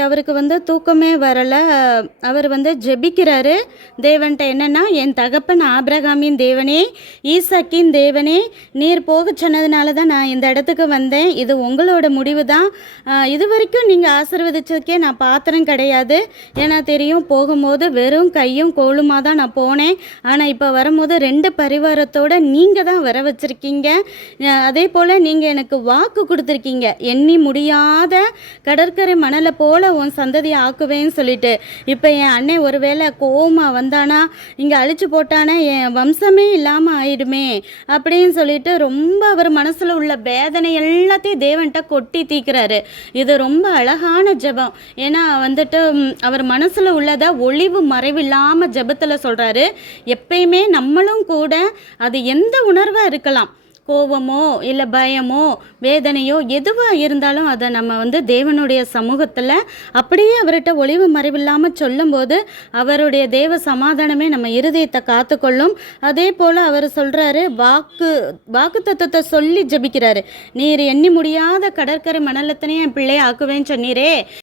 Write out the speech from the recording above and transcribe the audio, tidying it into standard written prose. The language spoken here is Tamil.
அவருக்கு தூக்கமே வரல. அவர் ஜெபிக்கிறாரு தேவன்ட்ட. என்னன்னா, என் தகப்பன் ஆபிரகாமின் தேவனே, ஈசாக்கின் தேவனே, நீர் போக சொன்னதுனால தான் நான் இந்த இடத்துக்கு வந்தேன். இது உங்களோட முடிவு தான். இது வரைக்கும் நீங்கள் ஆசீர்வதிச்சதுக்கே நான் பாத்திரம் கிடையாது. ஏன்னா தெரியும், போகும்போது வெறும் கையும் கோலுமாக தான் நான் போனேன். ஆனால் இப்போ வரும்போது 2 பரிவாரத்தோடு நீங்கள் தான் வர வச்சுருக்கீங்க. அதே போல் நீங்கள் எனக்கு வாக்கு கொடுத்துருக்கீங்க, எண்ணி முடியாத கடற்கரை மணலை போல் உன் சந்ததியை ஆக்குவேன்னு சொல்லிட்டு. இப்போ என் அண்ணன் ஒருவேளை கோவமா வந்தானா, இங்கே அழிச்சு போட்டானா என் வம்சமே இல்லாமல் ஆயிடுமே அப்படின்னு சொல்லிட்டு ரொம்ப அவர் மனசில் உள்ள வேதனை எல்லாத்தையும் தேவன்கிட்ட கொட்டி தீக்கிறாரு. இது ரொம்ப அழகான ஜெபம். ஏன்னா அவர் மனசில் உள்ளதை ஒளிவு மறைவு இல்லாமல் ஜெபத்தில் சொல்கிறாரு. எப்பயுமே நம்மளும் கூட அது எந்த உணர்வாக இருக்கலாம், கோபமோ இல்லை பயமோ வேதனையோ எதுவாக இருந்தாலும் அதை நம்ம தேவனுடைய சமூகத்தில் அப்படியே அவர்கிட்ட ஒளிவு மறைவில்லாமல் சொல்லும்போது அவருடைய தேவ சமாதானமே நம்ம இருதயத்தை காத்துக்கொள்ளும். அதே போல் அவர் சொல்கிறாரு, வாக்கு தத்துவத்தை சொல்லி ஜபிக்கிறாரு. நீர் எண்ணி முடியாத கடற்கரை மணலத்தனையும் என் பிள்ளையை ஆக்குவேன்னு சொன்னீரே,